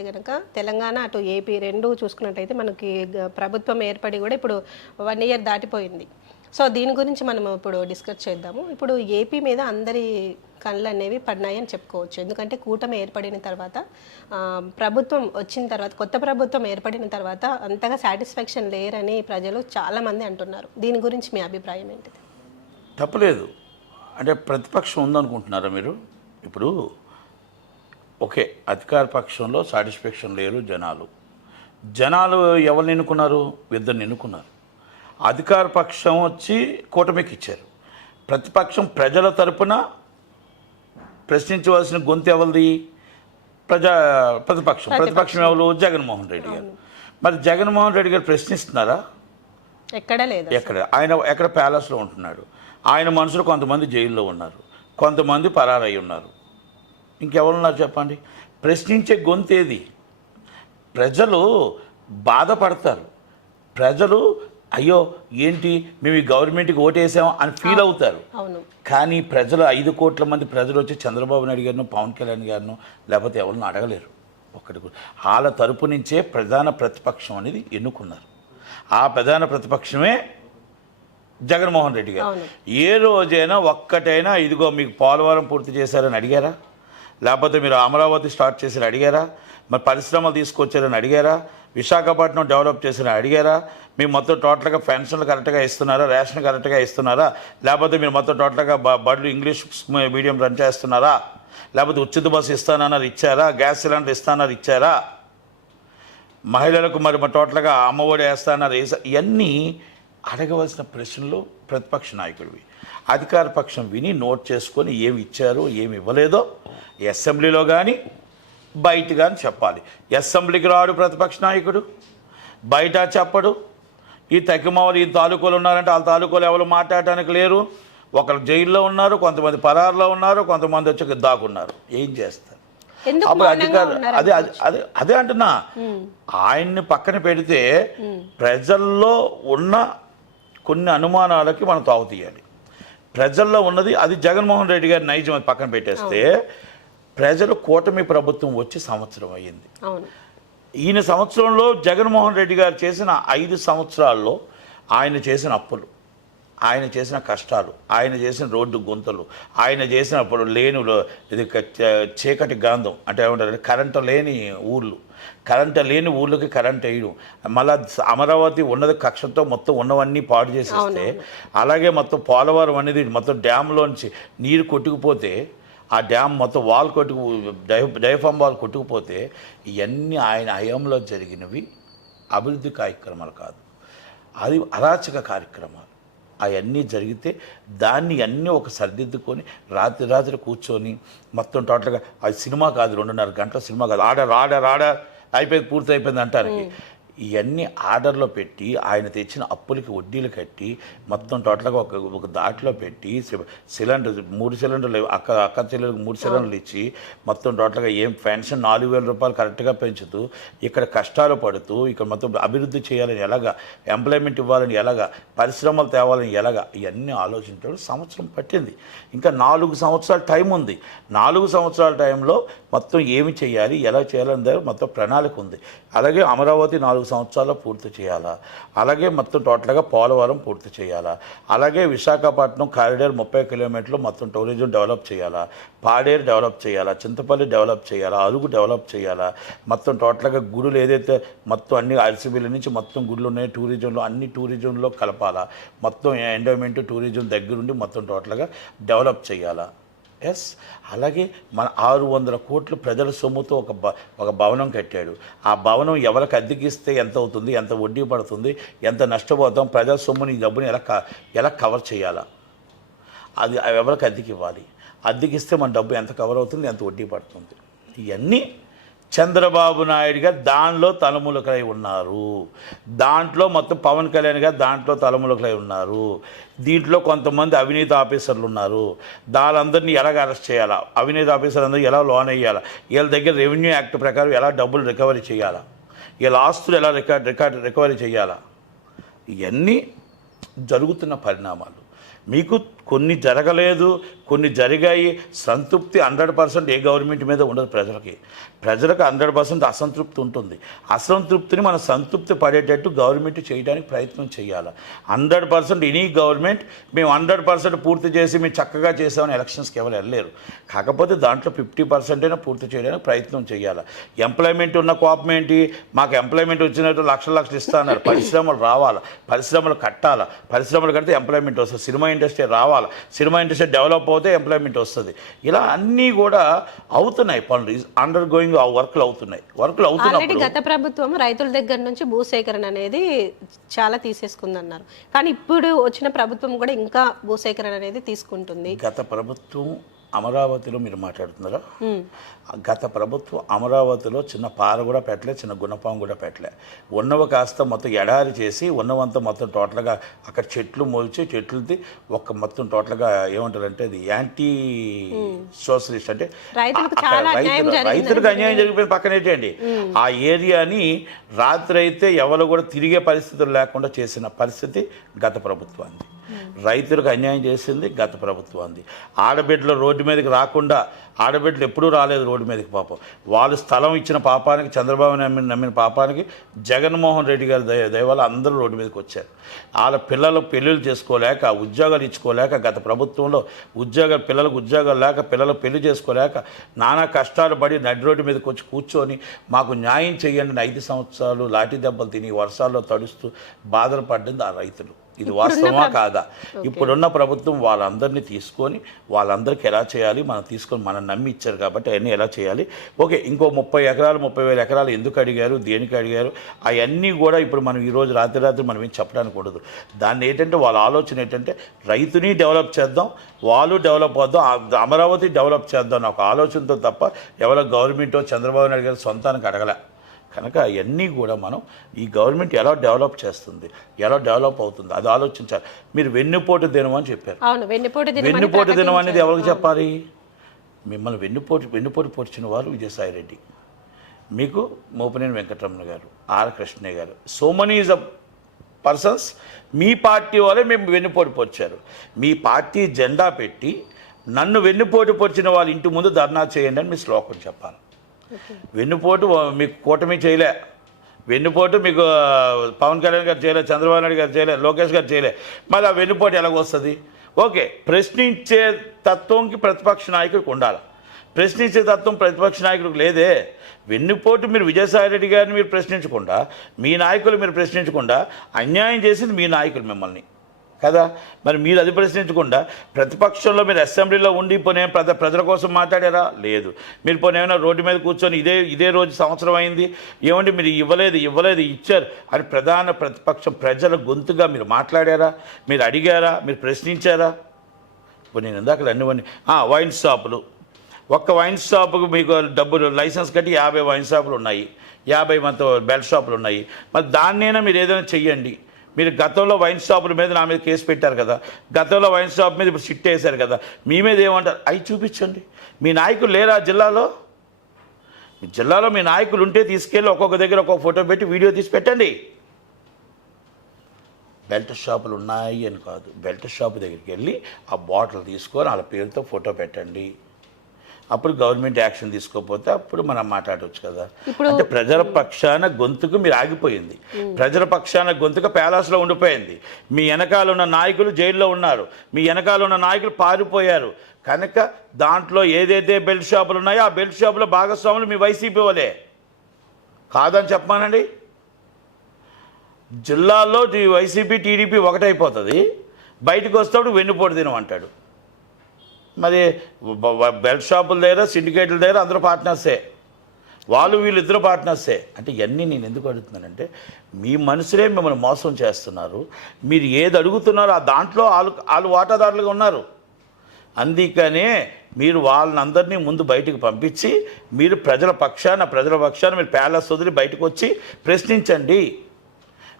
చూసుకున్నట్టయితే కనుక తెలంగాణ అటు ఏపీ రెండు చూసుకున్నట్టయితే మనకి ప్రభుత్వం ఏర్పడి కూడా ఇప్పుడు వన్ ఇయర్ దాటిపోయింది. సో దీని గురించి మనం ఇప్పుడు డిస్కస్ చేద్దాము. ఇప్పుడు ఏపీ మీద అందరి కళ్ళు అనేవి పడినాయని చెప్పుకోవచ్చు. ఎందుకంటే కూటమి ఏర్పడిన తర్వాత ప్రభుత్వం వచ్చిన తర్వాత కొత్త ప్రభుత్వం ఏర్పడిన తర్వాత అంతగా సాటిస్ఫాక్షన్ లేరని ప్రజలు చాలామంది అంటున్నారు. దీని గురించి మీ అభిప్రాయం ఏంటిది? తప్పలేదు. అంటే ప్రతిపక్షం ఉందనుకుంటున్నారా మీరు? ఇప్పుడు ఓకే అధికార పక్షంలో సాటిస్ఫాక్షన్ లేరు జనాలు. జనాలు ఎవరిని ఎన్నుకున్నారు ఇద్దరిని ఎన్నుకున్నారు అధికార పక్షం వచ్చి కూటమికి ఇచ్చారు ప్రతిపక్షం ప్రజల తరపున ప్రశ్నించవలసిన గొంతు ఎవరిది? ప్రజా ప్రతిపక్షం. ప్రతిపక్షం. ఎవరు? జగన్మోహన్ రెడ్డి గారు. మరి జగన్మోహన్ రెడ్డి గారు ప్రశ్నిస్తున్నారా? ఎక్కడా లేదు ఎక్కడ? ఆయన ఎక్కడ ప్యాలెస్లో ఉంటున్నాడు? ఆయన మనుషులు కొంతమంది జైల్లో ఉన్నారు. కొంతమంది పరారై ఉన్నారు. ఇంకెవరున్నారు చెప్పండి? ప్రశ్నించే గొంతు ఏది? ప్రజలు బాధపడతారు. ప్రజలు అయ్యో ఏంటి? మేము ఈ గవర్నమెంట్కి ఓటేసాం అని ఫీల్ అవుతారు. కానీ ప్రజలు ఐదు కోట్ల మంది ప్రజలు వచ్చి చంద్రబాబు నాయుడు గారిను పవన్ కళ్యాణ్ గారిను లేకపోతే ఎవరిని అడగలేరు. ఒక్కటి కూడా వాళ్ళ తరపు నుంచే ప్రధాన ప్రతిపక్షం అనేది ఎన్నుకున్నారు. ఆ ప్రధాన ప్రతిపక్షమే జగన్మోహన్ రెడ్డి గారు. ఏ రోజైనా ఒక్కటైనా ఇదిగో మీకు పోలవరం పూర్తి చేశారని అడిగారా? లేకపోతే మీరు అమరావతి స్టార్ట్ చేసిన అడిగారా? మరి పరిశ్రమలు తీసుకొచ్చారని అడిగారా? విశాఖపట్నం డెవలప్ చేసిన అడిగారా? మీరు మొత్తం టోటల్గా పెన్షన్లు కరెక్ట్గా ఇస్తున్నారా? రేషన్ కరెక్ట్గా ఇస్తున్నారా? లేకపోతే మీరు మొత్తం టోటల్గా బడ్లు బడులు ఇంగ్లీష్ మీడియం రన్ చేస్తున్నారా? లేకపోతే ఉచిత బస్సు ఇస్తానన్నారు ఇచ్చారా? గ్యాస్ సిలిండర్ ఇస్తానన్నారు ఇచ్చారా? మహిళలకు మరి మా టోటల్గా అమ్మఒడి వేస్తానన్నారు. ఇవన్నీ అడగవలసిన ప్రశ్నలు ప్రతిపక్ష నాయకుడివి అధికార పక్షం విని నోట్ చేసుకొని ఏమి ఇచ్చారో ఏమి ఇవ్వలేదో అసెంబ్లీలో కానీ బయట కానీ చెప్పాలి. అసెంబ్లీకి రాడు ప్రతిపక్ష నాయకుడు. బయట చెప్పడు. ఈ తగ్గిమావలు ఈ తాలూకాలు ఉన్నారంటే వాళ్ళ తాలూకాలు ఎవరు మాట్లాడటానికి లేరు. ఒకరు జైల్లో ఉన్నారు కొంతమంది పరారులో ఉన్నారు కొంతమంది వచ్చి దాక్కున్నారు. ఏం చేస్తారు? అప్పుడు అదే అదే అదే అదే అంటున్నా. ఆయన్ని పక్కన పెడితే ప్రజల్లో ఉన్న కొన్ని అనుమానాలకి మనం తావు తీయాలి. ప్రజల్లో ఉన్నది అది జగన్మోహన్ రెడ్డి గారి నైజం అది పక్కన పెట్టేస్తే ప్రజలు కూటమి ప్రభుత్వం వచ్చి సంవత్సరం అయ్యింది. ఈయన సంవత్సరంలో జగన్మోహన్ రెడ్డి గారు చేసిన ఐదు సంవత్సరాల్లో ఆయన చేసిన అప్పులు. ఆయన చేసిన కష్టాలు ఆయన చేసిన రోడ్డు గుంతలు ఆయన చేసిన అప్పుడు లేని ఇది చీకటి గాంధం అంటే ఏమంటారు కరెంటు లేని ఊళ్ళు కరెంటు లేని ఊళ్ళకి కరెంట్ వేయడం. మళ్ళా అమరావతి ఉన్నది కక్షతో మొత్తం ఉన్నవన్నీ పాడు చేసేస్తే అలాగే మొత్తం పోలవరం అనేది మొత్తం డ్యామ్లోంచి నీరు కొట్టుకుపోతే ఆ డ్యామ్ మొత్తం వాల్ కొట్టుకు డై డైఫామ్ వాల్ కొట్టుకుపోతే ఇవన్నీ ఆయన హయాంలో జరిగినవి అభివృద్ధి కార్యక్రమాలు కాదు. అది అరాచక కార్యక్రమాలు. అవన్నీ జరిగితే దాన్ని అన్నీ ఒక సరిదిద్దుకొని రాత్రి రాత్రి కూర్చొని మొత్తం టోటల్గా అది సినిమా కాదు రెండున్నర గంటల సినిమా కాదు. ఆర్డర్ ఆర్డర్ ఆర్డర్ అయిపోయి పూర్తి అయిపోయింది అంటారు. ఇవన్నీ ఆర్డర్లో పెట్టి ఆయన తెచ్చిన అప్పులకి వడ్డీలు కట్టి మొత్తం టోటల్గా ఒక ఒక దాటిలో పెట్టి సిలిండర్ మూడు సిలిండర్లు అక్క అక్క చెల్లెలకు మూడు సిలిండర్లు ఇచ్చి మొత్తం టోటల్గా ఏం పెన్షన్ నాలుగు వేల రూపాయలు కరెక్ట్గా పెంచుతూ ఇక్కడ కష్టాలు పడుతూ ఇక్కడ మొత్తం అభివృద్ధి చేయాలని ఎలాగా ఎంప్లాయ్మెంట్ ఇవ్వాలని ఎలాగా పరిశ్రమలు తేవాలని ఎలాగా ఇవన్నీ ఆలోచించడం సంవత్సరం పట్టింది. ఇంకా నాలుగు సంవత్సరాల టైం ఉంది. నాలుగు సంవత్సరాల టైంలో మొత్తం ఏమి చేయాలి ఎలా చేయాలని దగ్గర మొత్తం ప్రణాళిక ఉంది. అలాగే అమరావతి నాలుగు సంవత్సరాల్లో పూర్తి చేయాలా? అలాగే మొత్తం టోటల్గా పోలవరం పూర్తి చేయాలా? అలాగే విశాఖపట్నం కారిడార్ ముప్పై కిలోమీటర్లు మొత్తం టూరిజం డెవలప్ చేయాలా? పాడేరు డెవలప్ చేయాలా? చింతపల్లి డెవలప్ చేయాలా? అరుగు డెవలప్ చేయాలా? మొత్తం టోటల్గా గుడులు ఏదైతే మొత్తం అన్ని ఆర్సీబీల నుంచి మొత్తం గుడులు ఉన్నాయి టూరిజంలో అన్ని టూరిజంలో కలపాలా? మొత్తం ఎండోమెంట్ టూరిజం దగ్గరుండి మొత్తం టోటల్గా డెవలప్ చేయాలా? ఎస్. అలాగే మన ఆరు వందల కోట్లు ప్రజల సొమ్ముతో ఒక భ ఒక భవనం కట్టాడు. ఆ భవనం ఎవరికి అద్దెకిస్తే ఎంత అవుతుంది ఎంత వడ్డీ పడుతుంది ఎంత నష్టపోతాం ప్రజల సొమ్ముని ఈ డబ్బుని ఎలా క- ఎలా కవర్ చేయాలా? అది ఎవరికి అద్దెకి ఇవ్వాలి అద్దెకిస్తే మన డబ్బు ఎంత కవర్ అవుతుంది ఎంత వడ్డీ పడుతుంది? ఇవన్నీ చంద్రబాబు నాయుడు గారు దానిలో తలములకలై ఉన్నారు. దాంట్లో మొత్తం పవన్ కళ్యాణ్ గారు దాంట్లో తలములకలై ఉన్నారు. దీంట్లో కొంతమంది అవినీతి ఆఫీసర్లు ఉన్నారు. దానందరినీ ఎలాగ అరెస్ట్ చేయాలా? అవినీతి ఆఫీసర్ అందరూ ఎలా లోన్ అయ్యాలా వీళ్ళ దగ్గర రెవెన్యూ యాక్ట్ ప్రకారం ఎలా డబ్బులు రికవరీ చేయాలా? వీళ్ళ ఆస్తులు ఎలా రికార్డ్ రికార్డ్ రికవరీ చేయాలా? ఇవన్నీ జరుగుతున్న పరిణామాలు. మీకు కొన్ని జరగలేదు కొన్ని జరిగాయి. సంతృప్తి హండ్రెడ్ పర్సెంట్ ఏ గవర్నమెంట్ మీద ఉండదు ప్రజలకి. ప్రజలకు హండ్రెడ్ పర్సెంట్ అసంతృప్తి ఉంటుంది. అసంతృప్తిని మనం సంతృప్తి పడేటట్టు గవర్నమెంట్ చేయడానికి ప్రయత్నం చేయాలి. హండ్రెడ్ పర్సెంట్ ఎనీ గవర్నమెంట్ మేము హండ్రెడ్ పర్సెంట్ పూర్తి చేసి మేము చక్కగా చేసామని ఎలక్షన్స్కి ఎవరు వెళ్ళలేరు. కాకపోతే దాంట్లో ఫిఫ్టీ పర్సెంట్ అయినా పూర్తి చేయడానికి ప్రయత్నం చేయాలి. ఎంప్లాయ్మెంట్ ఉన్న కోపం ఏంటి? మాకు ఎంప్లాయ్మెంట్ వచ్చినట్టు లక్షల లక్షలు ఇస్తాన్నారు పరిశ్రమలు రావాలి. పరిశ్రమలు కట్టాలి. పరిశ్రమలు కడితే ఎంప్లాయ్మెంట్ వస్తుంది. సినిమా ఇండస్ట్రీ రావాలి. సినిమా ఇండస్ట్రీ డెవలప్ అవుతే ఎంప్లాయ్మెంట్ వస్తుంది. ఇలా అన్నీ కూడా అవుతున్నాయి పనులు. అండర్ గోయింగ్ ఆ వర్క్లు అవుతున్నాయి. వర్క్లు అవుతున్నప్పుడు గత ప్రభుత్వం రైతుల దగ్గర నుంచి భూసేకరణ అనేది చాలా తీసేసుకుందన్నారు. కానీ ఇప్పుడు వచ్చిన ప్రభుత్వం కూడా ఇంకా భూసేకరణ అనేది తీసుకుంటుంది. గత ప్రభుత్వం అమరావతిలో మీరు మాట్లాడుతున్నారా. గత ప్రభుత్వం అమరావతిలో చిన్న పార కూడా పెట్టలే చిన్న గుణపాం కూడా పెట్టలే. ఉన్నవ కాస్త మొత్తం ఎడారి చేసి ఉన్నవంతా మొత్తం టోటల్గా అక్కడ చెట్లు మొలిచి చెట్లది. ఒక మొత్తం టోటల్గా ఏమంటారంటే అది యాంటీ సోషలిస్ట్ అంటే రైతులకు అన్యాయం జరిగిపోయింది పక్కనేటండి ఆ ఏరియాని రాత్రి అయితే ఎవరు కూడా తిరిగే పరిస్థితులు లేకుండా చేసిన పరిస్థితి గత ప్రభుత్వాన్ని రైతులకు అన్యాయం చేసింది గత ప్రభుత్వాన్ని ఆడబిడ్డలు రోడ్డు మీదకి రాకుండా ఆడబిడ్డలు ఎప్పుడూ రాలేదు రోడ్డు మీదకి పాపం. వాళ్ళు స్థలం ఇచ్చిన పాపానికి చంద్రబాబు నమ్మిన నమ్మిన పాపానికి జగన్మోహన్ రెడ్డి గారి దయ దయవాళ్ళు అందరూ రోడ్డు మీదకి వచ్చారు. వాళ్ళ పిల్లలు పెళ్ళిళ్ళు చేసుకోలేక ఉద్యోగాలు ఇచ్చుకోలేక గత ప్రభుత్వంలో ఉద్యోగాలు పిల్లలకు ఉద్యోగాలు లేక పిల్లలు పెళ్ళి చేసుకోలేక నానా కష్టాలు పడి నడి రోడ్డు మీదకి వచ్చి కూర్చొని మాకు న్యాయం చేయండి ఐదు సంవత్సరాలు లాఠీ దెబ్బలు తిని వర్షాల్లో తడుస్తూ బాధలు పడ్డింది ఆ రైతులు. ఇది వాస్తవమా కాదా? ఇప్పుడున్న ప్రభుత్వం వాళ్ళందరినీ తీసుకొని వాళ్ళందరికీ ఎలా చేయాలి? మనం తీసుకొని మనం నమ్మి ఇచ్చారు కాబట్టి అవన్నీ ఎలా చేయాలి? ఓకే ఇంకో ముప్పై ఎకరాలు ముప్పై వేల ఎకరాలు ఎందుకు అడిగారు? దేనికి అడిగారు? అవన్నీ కూడా ఇప్పుడు మనం ఈరోజు రాత్రి రాత్రి మనం ఏం చెప్పడానికి ఉండదు. దాన్ని ఏంటంటే వాళ్ళ ఆలోచన ఏంటంటే రైతుని డెవలప్ చేద్దాం వాళ్ళు డెవలప్ అవుద్దాం అమరావతి డెవలప్ చేద్దాం ఒక ఆలోచనతో తప్ప ఎవరో గవర్నమెంటో చంద్రబాబు నాయుడు గారి సొంతానికి అడగలే. కనుక అవన్నీ కూడా మనం ఈ గవర్నమెంట్ ఎలా డెవలప్ చేస్తుంది ఎలా డెవలప్ అవుతుంది అది ఆలోచించాలి. మీరు వెన్నుపోటు దినం అని చెప్పారు. వెన్నుపోటు దినం అనేది. ఎవరికి చెప్పాలి? మిమ్మల్ని వెన్నుపోటు వెన్నుపోటు పొడిచిన వారు విజయసాయి రెడ్డి మీకు మోపినేని వెంకటరమణ గారు ఆర్ కృష్ణయ్య గారు so money is a persons me party వాళ్ళే మేము వెన్నుపోటు పొడిచారు. మీ పార్టీ జెండా పెట్టి నన్ను వెన్నుపోటు పొడిచిన వాళ్ళ ఇంటి ముందు ధర్నా చేయండి అని మీ శ్లోకం చెప్పాలి. వెన్నుపోటు మీకు కూటమి చేయలే. వెన్నుపోటు మీకు పవన్ కళ్యాణ్ గారు చేయలే చంద్రబాబు నాయుడు గారు చేయలే లోకేష్ గారు చేయలే. మరి ఆ వెన్నుపోటు ఎలాగొస్తుంది ఓకే ప్రశ్నించే తత్వంకి ప్రతిపక్ష నాయకుడికి ఉండాలి. ప్రశ్నించే తత్వం ప్రతిపక్ష నాయకుడికి లేదే. వెన్నుపోటు మీరు విజయసాయి రెడ్డి గారిని మీరు ప్రశ్నించకుండా మీ నాయకులు మీరు ప్రశ్నించకుండా అన్యాయం చేసింది మీ నాయకులు మిమ్మల్ని. కదా? మరి మీరు అది ప్రశ్నించకుండా ప్రతిపక్షంలో మీరు అసెంబ్లీలో ఉండి పోనీ ప్రజ ప్రజల కోసం మాట్లాడారా? లేదు. మీరు పోనీ ఏమైనా రోడ్డు మీద కూర్చొని ఇదే ఇదే రోజు సంవత్సరం అయింది. ఏమంటే మీరు ఇవ్వలేదు ఇవ్వలేదు ఇచ్చారు. అని ప్రధాన ప్రతిపక్షం ప్రజల గొంతుగా మీరు మాట్లాడారా? మీరు అడిగారా? మీరు ప్రశ్నించారా? ఇప్పుడు నేను ఇందాక అన్ని వైన్ షాపులు. ఒక్క వైన్ షాపుకు మీకు డబ్బులు లైసెన్స్ కట్టి యాభై వైన్ షాపులు ఉన్నాయి. యాభై మంత బెల్ట్ షాపులు ఉన్నాయి. మరి దాన్నైనా మీరు ఏదైనా చెయ్యండి. మీరు గతంలో వైన్ షాపుల మీద నా మీద కేసు పెట్టారు కదా గతంలో వైన్ షాప్ మీద ఇప్పుడు సిట్ వేశారు కదా మీ మీద ఏమంటారు? అవి చూపించండి. మీ నాయకులు లేరా జిల్లాలో? మీ జిల్లాలో మీ నాయకులు ఉంటే తీసుకెళ్ళి ఒక్కొక్క దగ్గర ఒక్కొక్క ఫోటో పెట్టి వీడియో తీసి పెట్టండి. బెల్ట్ షాపులు ఉన్నాయి అని కాదు. బెల్ట్ షాప్ దగ్గరికి వెళ్ళి ఆ బాటిల్ తీసుకొని వాళ్ళ పేరుతో ఫోటో పెట్టండి. అప్పుడు గవర్నమెంట్ యాక్షన్ తీసుకోకపోతే అప్పుడు మనం మాట్లాడవచ్చు కదా. అంటే ప్రజల పక్షాన గొంతుకు మీరు ఆగిపోయింది. ప్రజల పక్షాన గొంతుక ప్యాలెస్లో ఉండిపోయింది. మీ వెనకాల ఉన్న నాయకులు జైల్లో ఉన్నారు. మీ వెనకాల ఉన్న నాయకులు పారిపోయారు. కనుక దాంట్లో ఏదైతే బెల్ట్ షాపులు ఉన్నాయో ఆ బెల్ట్ షాపులో భాగస్వాములు మీ వైసీపీ వాళ్ళే. కాదని చెప్పమానండి. జిల్లాల్లో వైసీపీ టీడీపీ ఒకటైపోతుంది. బయటకు వస్తాడు వెన్నుపోటు తినం అంటాడు. మరి బెల్ట్ షాపుల దగ్గర సిండికేట్ల దగ్గర అందరూ పార్ట్నర్సే వాళ్ళు వీళ్ళు ఇద్దరు పార్ట్నర్సే అంటే ఇవన్నీ నేను ఎందుకు అడుగుతున్నానంటే మీ మనుషులే మిమ్మల్ని మోసం చేస్తున్నారు. మీరు ఏది అడుగుతున్నారో ఆ దాంట్లో వాళ్ళు వాళ్ళు వాటాదారులుగా ఉన్నారు. అందుకనే మీరు వాళ్ళందరినీ ముందు బయటకు పంపించి మీరు ప్రజల పక్షాన ప్రజల పక్షాన మీరు ప్యాలెస్ వదిలి బయటకు వచ్చి ప్రశ్నించండి.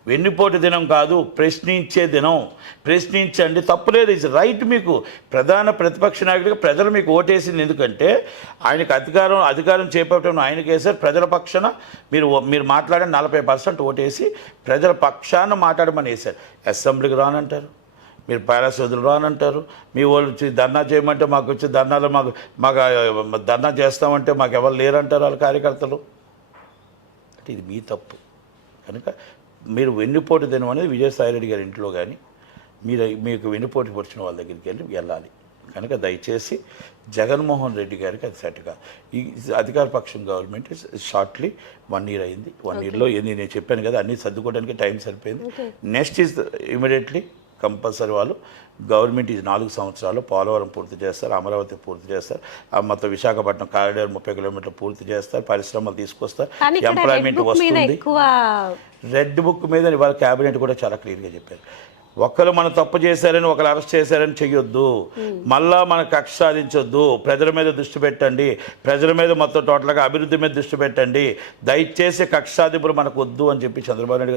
వెన్నుపోటు దినం కాదు ప్రశ్నించే దినం. ప్రశ్నించండి తప్పులేదు. ఇట్స్ రైట్ మీకు. ప్రధాన ప్రతిపక్ష నాయకుడిగా ప్రజలు మీకు ఓటేసింది ఎందుకంటే ఆయనకు అధికారం అధికారం చేపట్టడం ఆయనకి ప్రజల పక్షాన మీరు మీరు మాట్లాడే నలభై పర్సెంట్ ఓటేసి ప్రజల పక్షాన మాట్లాడమని వేశారు. అసెంబ్లీకి రానంటారు. మీరు ప్యాలెస్ రానంటారు. మీ వాళ్ళు వచ్చి ధర్నా చేయమంటే మాకు వచ్చి ధర్నాలు మాకు మాకు ధర్నా చేస్తామంటే మాకు ఎవరు లేరంటారు వాళ్ళ కార్యకర్తలు? అంటే ఇది మీ తప్పు. కనుక మీరు వెన్నుపోటు దినం అనేది విజయసాయి రెడ్డి గారి ఇంట్లో కానీ మీరు మీకు వెన్నుపోటు పొడిచిన వాళ్ళ దగ్గరికి వెళ్ళి వెళ్ళాలి. కనుక దయచేసి జగన్మోహన్ రెడ్డి గారికి అది సెట్ కాదు. ఈ అధికార పక్షం గవర్నమెంట్ షార్ట్లీ వన్ ఇయర్ అయింది. వన్ ఇయర్లో ఏంది? నేను చెప్పాను కదా అన్నీ సర్దుకోవడానికి టైం సరిపోయింది. నెక్స్ట్ ఈజ్ ఇమీడియట్లీ కంపల్సరీ వాళ్ళు గవర్నమెంట్ ఇది నాలుగు సంవత్సరాలు పోలవరం పూర్తి చేస్తారు అమరావతి పూర్తి చేస్తారు. ఆ మొత్తం విశాఖపట్నం కారిడార్ ముప్పై కిలోమీటర్లు పూర్తి చేస్తారు పరిశ్రమలు తీసుకొస్తారు ఎంప్లాయ్మెంట్ వస్తుంది. రెడ్ బుక్ మీద ఇవాళ క్యాబినెట్ కూడా చాలా క్లియర్గా చెప్పారు. ఒకరు మన తప్పు చేశారని ఒకరు అరెస్ట్ చేశారని చెయ్యొద్దు. మళ్ళా మన కక్ష సాధించొద్దు. ప్రజల మీద దృష్టి పెట్టండి. ప్రజల మీద మొత్తం టోటల్గా అభివృద్ధి మీద దృష్టి పెట్టండి. దయచేసి కక్ష సాధింపులు మనకు వద్దు అని చెప్పి చంద్రబాబు నాయుడు